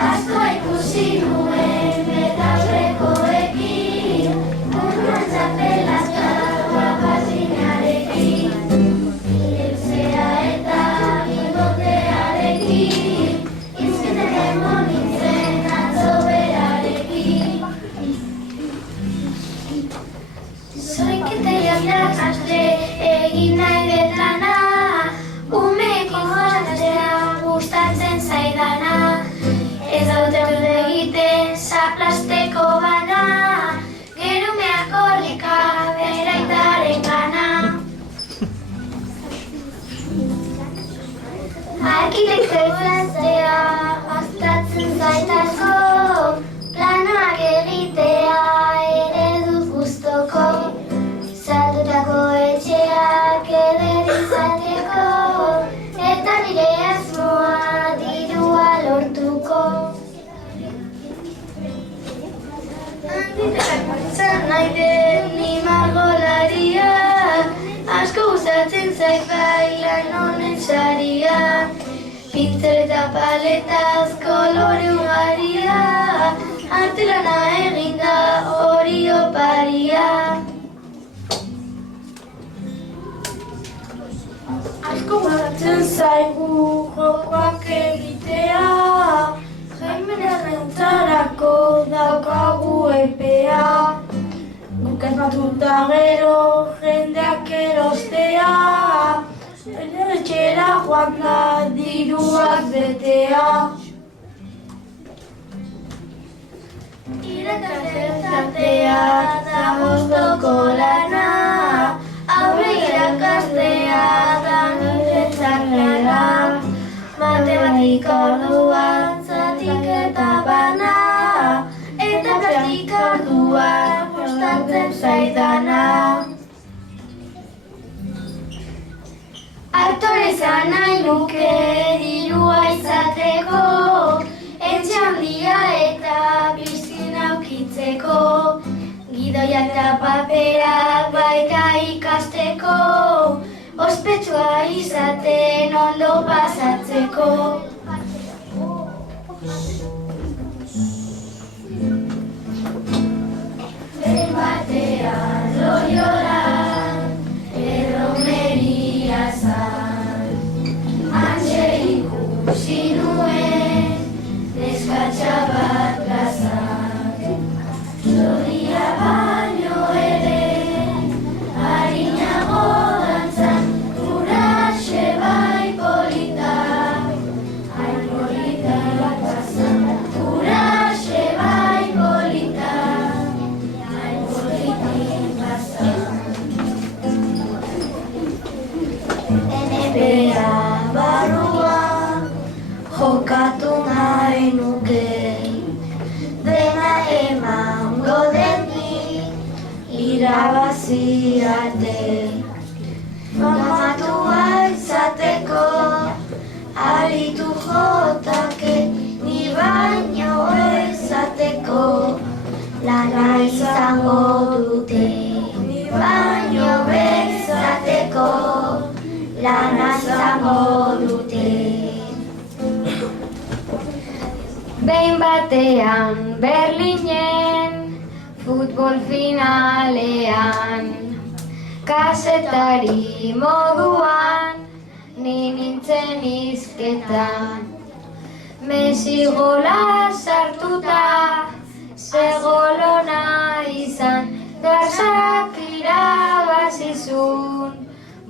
Asko ikusi nuen betaurrekoekin, buruan txapelazka guapazinarekin, iluzea eta bibotearekin, izketen emon nintzen atzo berarekin. Zoiketeak irakaste egin nahi detlana, umeekin joratzea gustatzen zaidana. Ez dautetu egiten zaplasteko bana, gerumeako lika beraitaren gana. Arkitekto izaztea gastatzen zaitasko, planoak egitea ere dut gustoko. Zaldutako etxeak eder izateko, eta nire asmoa dirua lortuko. Handitek izan nahi den ni margolaria, asko gustatzen zait bai lan honen saria. Pintzel eta paletaz kolore ugaria, artelana eginda hori oparia. Asko gustatzen zaigu jokoak egitea, jaimenerentzarako daukagu epea. Guk asmatuta gero jendeak erostea, etxera joan da diruak betea. Irakastea eta bostoko lana, aurre irakastea da niretzat lana. Matematika orduan zatik eta bana, eta praktika orduan gustatzen zaidana. Aktore izan nahi nuke dirua izateko, etxe handia eta piztina ukitzeko, gidoiak eta paperak baita ikasteko, ospetsua izaten ondo pasatzeko. Beren batean Loiolan, erromeria zan, hantxe ikusi nuen, neskatxa bat plazan. Loria baino ere, harinago dantzan, uraxe bai polita, hain polita bat plazan. Uraxe bai polita, hain politik plazan. Enepea barruan, jokatu nahi nuke, dena emango denik, irabazi arte. Famatua izateko, aritu jotake, ni baino ezateko, lana izango dute. Ni baino ezateko, lana izango dute. Behin batean Berlinen, futbol finalean, kazetari moduan, ni nintzen hizketan. Messi gola sartuta, ze golona izan, Barsak irabazizun,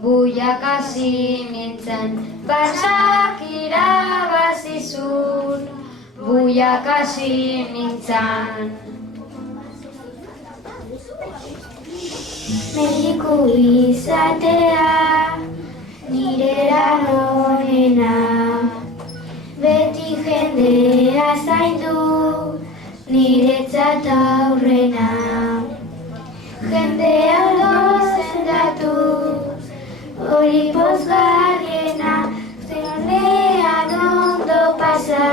buiak hasi nintzen. Barsak irabazizun, buiak hasi nintzen. Mediku izatea, nire lan honena, beti jendea zaindu, niretzat aurrena. Jendea ondo sendatu, hori pozgarriena, zenean ondo pasa,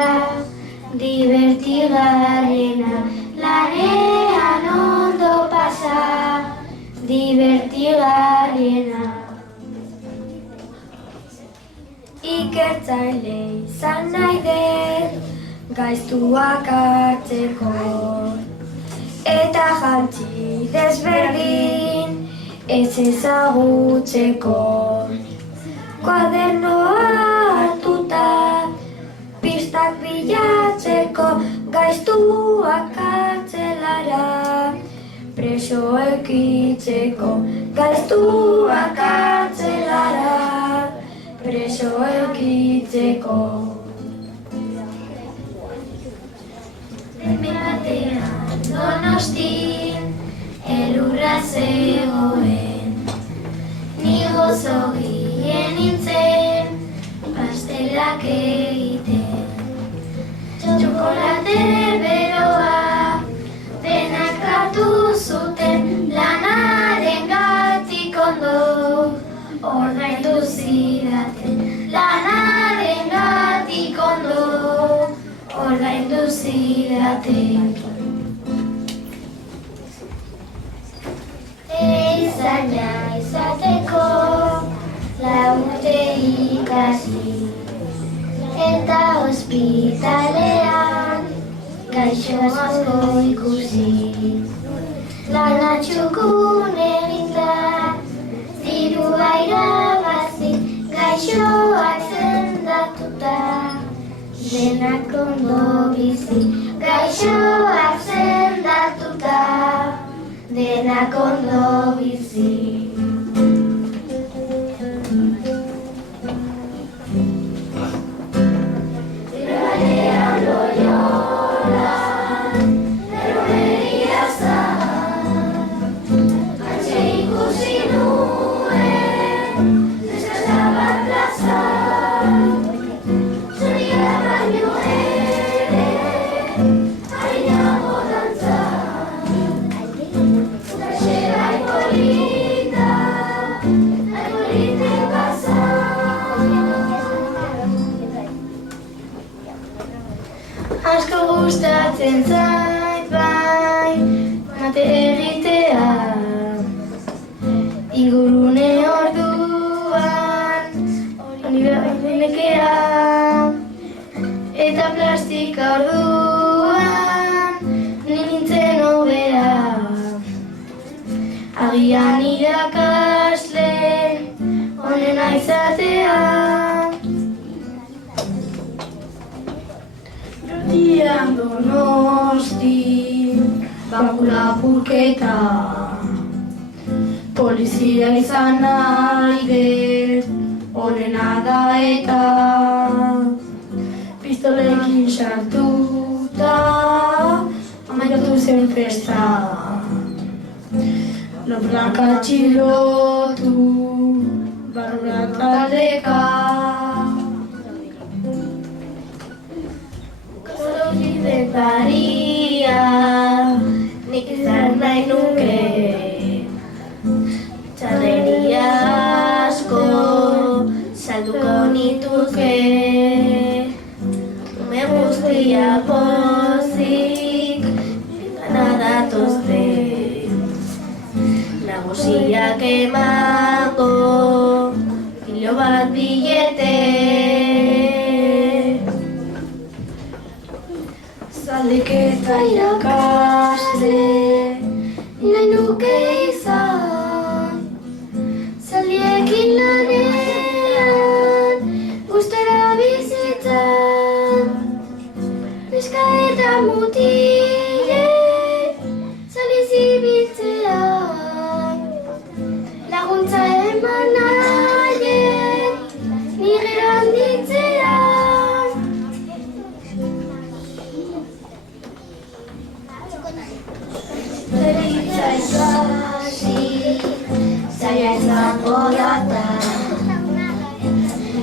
divertigarriena. Lanean ondo pasa, divertigarriena. ikertzaile izan nahi dut, gaiztuak hartzeko. Eta jantzi desberdin ez ezagutzeko. Kuadernoa hartuta, pistak bilatzeko, gaiztuak kartzelara preso eukitzeko. Gaiztuak kartzelara preso eukitzeko. Hemen batean Donostin elurra zegoen, ni gozo gien nintzen pastelak egiten. Txokolate beroa denak hartu zuten, lanarengatik ondo ordaindu zidaten. Lanarengatik ondo ordaindu zidaten. Erizaina izateko lau urte ikasi, eta ospitalean gaixo asko ikusi. Lana txukun egitea, dirua irabazi, gaixoak sendatuta, denak ondo bizi. Gaixoak sendatuta, denak ondo bizi. Asko gustatzen zait bai, mate egitea, ingurune orduan, nekea, eta plastika orduan, nintzen hobea. Agian irakasle, onena izatea. Dian Donosti, banku lapurketa, polizia izan nahi dut, onena da eta pistolekin sartuta, amaikatu zen festa. Loplaka txilotu, barrura taldeka. Baria, nik izan nahi nuke, txarreria asko salduko nituke. Ume guztia pozik, gana datozte, nagusiak emango, kilo bat bilete. Zaldiketa irakasle, nahi nuke izan, zaldiekin lanean, gustora bizitzan, neska eta mutile, zaldi zibiltzean, laguntza eman nahien, nire handitzean. Zeritza ikasi, zaila izango data,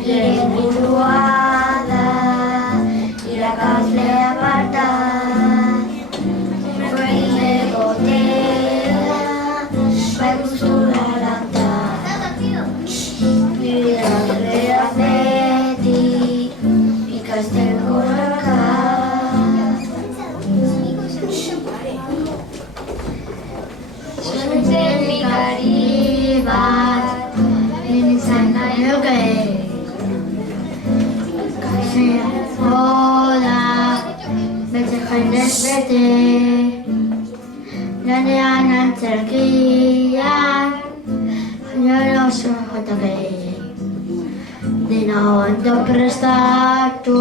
lehen burua da, irakasle aparta. Gure egotea, bai gustura data, irakasle beti, ikasteko raka. Teknikari bat, izan nahi nuke. jendez bete, lanean antzerkian, jaro oso jotake. Dena ondo prestatu,